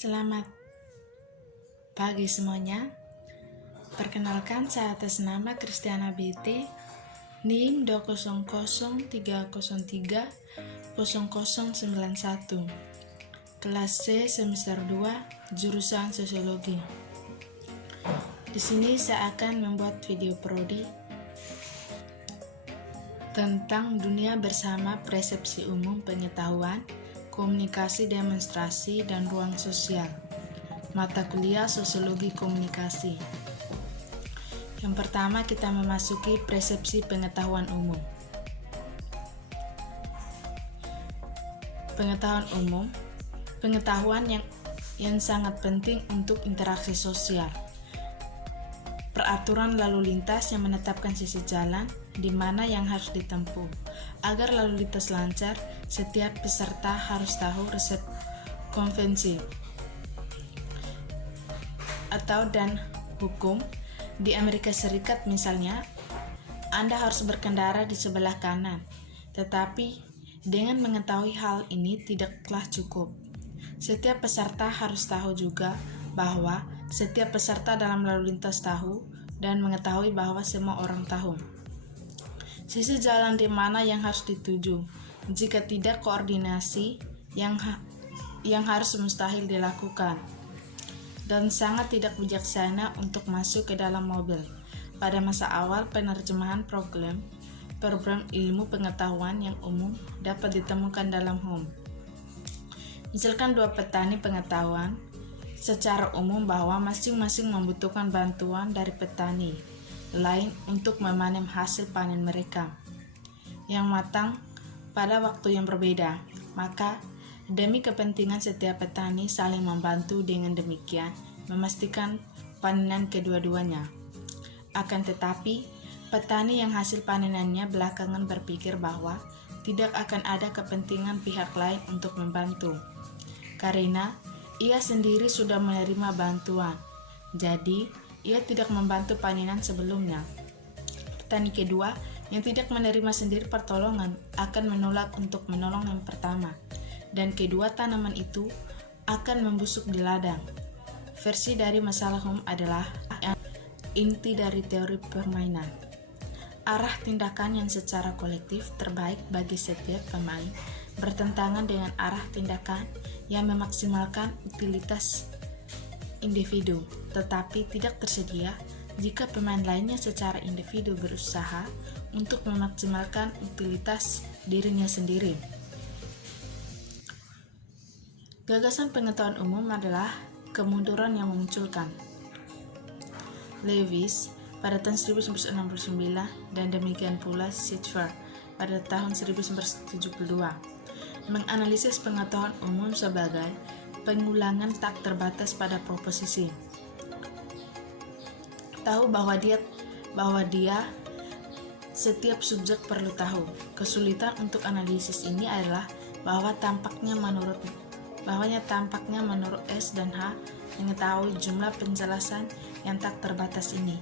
Selamat pagi semuanya. Perkenalkan, saya atas nama Kristiana BT, NIM 20030030091, kelas C semester 2, jurusan Sosiologi. Di sini saya akan membuat video prodi tentang dunia bersama persepsi umum pengetahuan, komunikasi demonstrasi, dan ruang sosial. Mata kuliah Sosiologi Komunikasi. Yang pertama, kita memasuki persepsi pengetahuan umum. Pengetahuan umum, pengetahuan yang sangat penting untuk interaksi sosial. Peraturan lalu lintas yang menetapkan sisi jalan di mana yang harus ditempuh. Agar lalu lintas lancar, setiap peserta harus tahu resep konvensi dan hukum. Di Amerika Serikat misalnya, Anda harus berkendara di sebelah kanan, tetapi dengan mengetahui hal ini tidaklah cukup. Setiap peserta harus tahu juga bahwa setiap peserta dalam lalu lintas tahu dan mengetahui bahwa semua orang tahu sisi jalan di mana yang harus dituju. Jika tidak, koordinasi yang harus mustahil dilakukan, dan sangat tidak bijaksana untuk masuk ke dalam mobil. Pada masa awal penerjemahan program ilmu pengetahuan yang umum dapat ditemukan dalam home. Misalkan dua petani pengetahuan secara umum bahwa masing-masing membutuhkan bantuan dari petani lain untuk memanen hasil panen mereka yang matang pada waktu yang berbeda. Maka demi kepentingan setiap petani saling membantu, dengan demikian memastikan panenan kedua-duanya. Akan tetapi, petani yang hasil panenannya belakangan berpikir bahwa tidak akan ada kepentingan pihak lain untuk membantu, karena ia sendiri sudah menerima bantuan. Jadi, ia tidak membantu panenan sebelumnya. Petani kedua yang tidak menerima sendiri pertolongan akan menolak untuk menolong yang pertama, dan kedua tanaman itu akan membusuk di ladang. Versi dari masalah home adalah inti dari teori permainan. Arah tindakan yang secara kolektif terbaik bagi setiap pemain bertentangan dengan arah tindakan yang memaksimalkan utilitas individu, tetapi tidak tersedia jika pemain lainnya secara individu berusaha untuk memaksimalkan utilitas dirinya sendiri. Gagasan pengetahuan umum adalah kemunduran yang memunculkan. Lewis pada tahun 1969 dan demikian pula Schaeffer pada tahun 1972 menganalisis pengetahuan umum sebagai pengulangan tak terbatas pada proposisi. Tahu bahwa dia setiap subjek perlu tahu. Kesulitan untuk analisis ini adalah bahwa tampaknya menurut S dan H mengetahui jumlah penjelasan yang tak terbatas ini.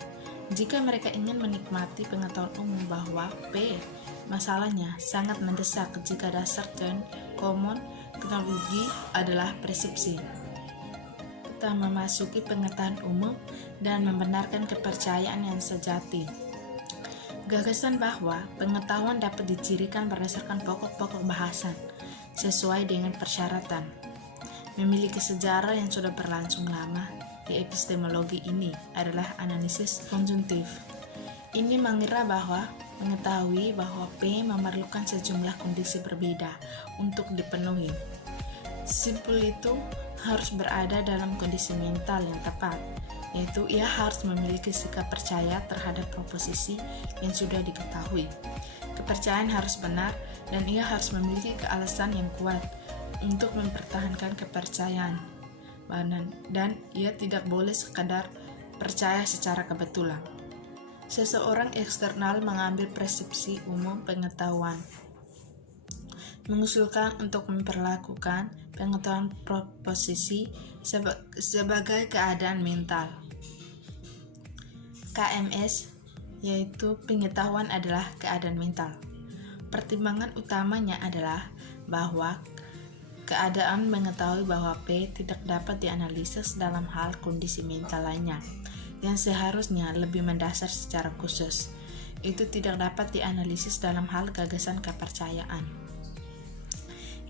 Jika mereka ingin menikmati pengetahuan umum bahwa P masalahnya sangat mendesak jika dasar dan common teknologi adalah persepsi. Kita memasuki pengetahuan umum dan membenarkan kepercayaan yang sejati. Gagasan bahwa pengetahuan dapat dicirikan berdasarkan pokok-pokok bahasan sesuai dengan persyaratan memiliki sejarah yang sudah berlangsung lama di epistemologi ini adalah analisis konjuntif. Ini mengira bahwa mengetahui bahwa P memerlukan sejumlah kondisi berbeda untuk dipenuhi. Simpul itu harus berada dalam kondisi mental yang tepat, yaitu ia harus memiliki sikap percaya terhadap proposisi yang sudah diketahui. Kepercayaan harus benar dan ia harus memiliki alasan yang kuat untuk mempertahankan kepercayaan, dan ia tidak boleh sekadar percaya secara kebetulan. Seseorang eksternal mengambil persepsi umum pengetahuan, mengusulkan untuk memperlakukan pengetahuan proposisi sebagai keadaan mental. KMS, yaitu pengetahuan adalah keadaan mental. Pertimbangan utamanya adalah bahwa keadaan mengetahui bahwa P tidak dapat dianalisis dalam hal kondisi mental lainnya yang seharusnya lebih mendasar secara khusus. Itu tidak dapat dianalisis dalam hal gagasan kepercayaan.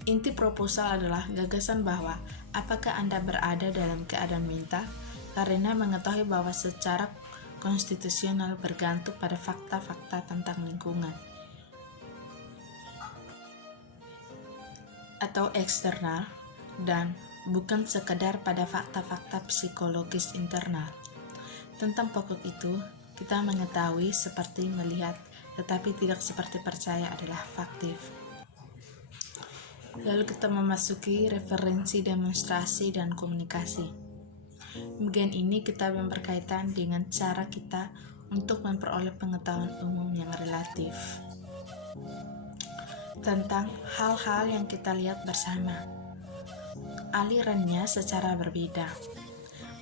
Inti proposal adalah gagasan bahwa apakah Anda berada dalam keadaan mental karena mengetahui bahwa secara konstitusional bergantung pada fakta-fakta tentang lingkungan atau eksternal dan bukan sekedar pada fakta-fakta psikologis internal. Tentang pokok itu, kita mengetahui seperti melihat, tetapi tidak seperti percaya adalah faktif. Lalu kita memasuki referensi demonstrasi dan komunikasi. Bagian ini kita berkaitan dengan cara kita untuk memperoleh pengetahuan umum yang relatif tentang hal-hal yang kita lihat bersama. Alirannya secara berbeda.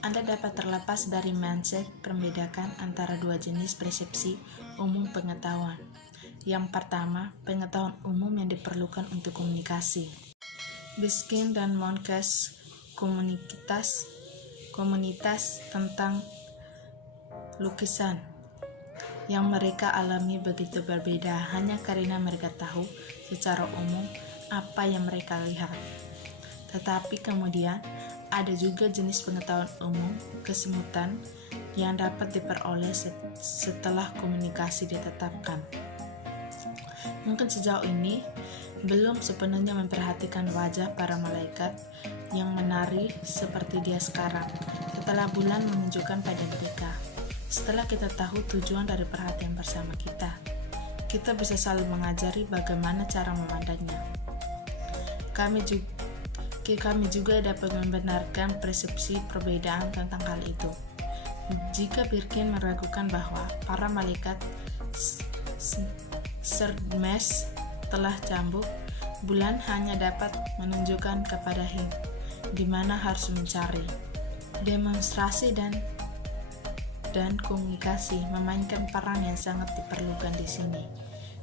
Anda dapat terlepas dari mindset membedakan antara dua jenis persepsi umum pengetahuan. Yang pertama, pengetahuan umum yang diperlukan untuk komunikasi. Biskin dan Monkes komunitas tentang lukisan yang mereka alami begitu berbeda hanya karena mereka tahu secara umum apa yang mereka lihat. Tetapi kemudian ada juga jenis pengetahuan umum kesemutan yang dapat diperoleh setelah komunikasi ditetapkan. Mungkin sejauh ini belum sepenuhnya memperhatikan wajah para malaikat yang menari seperti dia sekarang setelah bulan menunjukkan pada mereka. Setelah kita tahu tujuan dari perhatian bersama kita bisa saling mengajari bagaimana cara memandangnya. Kami juga dapat membenarkan persepsi perbedaan tentang hal itu. Jika Birkin meragukan bahwa para malaikat Hermes telah cambuk, bulan hanya dapat menunjukkan kepada him di mana harus mencari. Demonstrasi dan komunikasi memainkan peran yang sangat diperlukan di sini,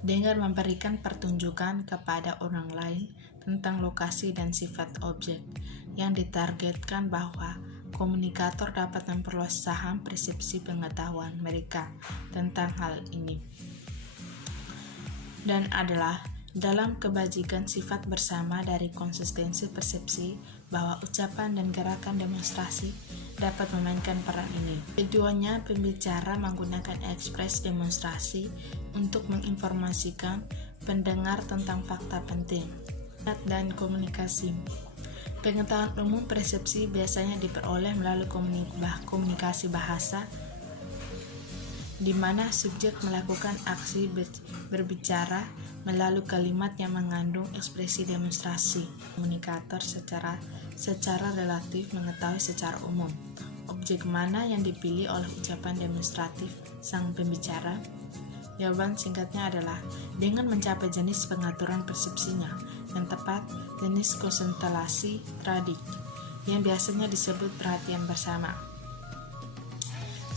dengan memberikan pertunjukan kepada orang lain tentang lokasi dan sifat objek yang ditargetkan bahwa komunikator dapat memperluas saham persepsi pengetahuan mereka tentang hal ini. Dan adalah dalam kebajikan sifat bersama dari konsistensi persepsi bahwa ucapan dan gerakan demonstrasi dapat memainkan peran ini. Keduanya pembicara menggunakan ekspres demonstrasi untuk menginformasikan pendengar tentang fakta penting. Dan komunikasi. Pengetahuan umum persepsi biasanya diperoleh melalui komunikasi bahasa, di mana subjek melakukan aksi berbicara melalui kalimat yang mengandung ekspresi demonstrasi. Komunikator secara relatif mengetahui secara umum objek mana yang dipilih oleh ucapan demonstratif sang pembicara. Jawaban singkatnya adalah dengan mencapai jenis pengaturan persepsinya yang tepat, jenis konstelasi tradik yang biasanya disebut perhatian bersama.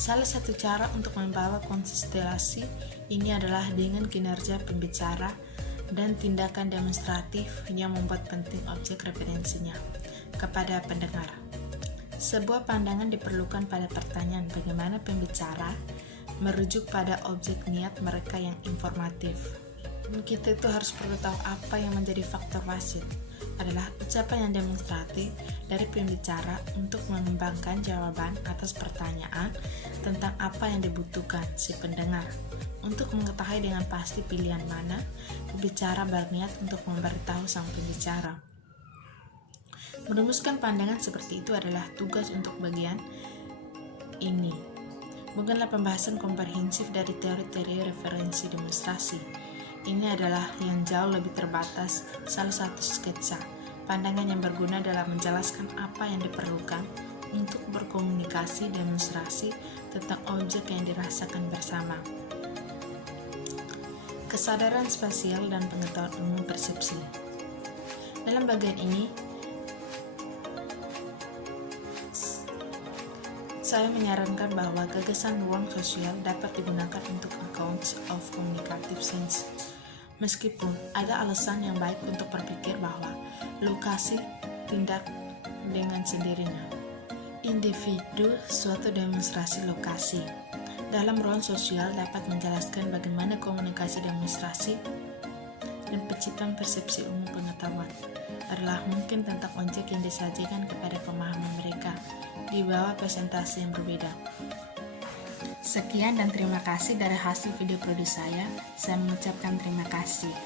Salah satu cara untuk membawa konstelasi ini adalah dengan kinerja pembicara dan tindakan demonstratif yang membuat penting objek referensinya kepada pendengar. Sebuah pandangan diperlukan pada pertanyaan bagaimana pembicara merujuk pada objek niat mereka yang informatif. Kita itu harus perlu tahu apa yang menjadi faktor wasit adalah ucapan yang demonstratif dari pembicara untuk mengembangkan jawaban atas pertanyaan tentang apa yang dibutuhkan si pendengar. Untuk mengetahui dengan pasti pilihan mana, pembicara berniat untuk memberitahu sang pembicara. Merumuskan pandangan seperti itu adalah tugas untuk bagian ini. Bukanlah pembahasan komprehensif dari teori-teori referensi demonstrasi. Ini adalah yang jauh lebih terbatas, salah satu sketsa pandangan yang berguna dalam menjelaskan apa yang diperlukan untuk berkomunikasi demonstrasi tentang objek yang dirasakan bersama. Kesadaran spasial dan pengetahuan umum persepsi. Dalam bagian ini, saya menyarankan bahwa gagasan ruang sosial dapat digunakan untuk accounts of communicative sense. Meskipun ada alasan yang baik untuk berpikir bahwa Lokasi tindak dengan sendirinya. Individu suatu demonstrasi lokasi. Dalam ruang sosial dapat menjelaskan bagaimana komunikasi demonstrasi dan penciptaan persepsi umum pengetahuan adalah mungkin tentang objek yang disajikan kepada pemahaman mereka di bawah presentasi yang berbeda. Sekian dan terima kasih dari hasil video produksi saya. Saya mengucapkan terima kasih.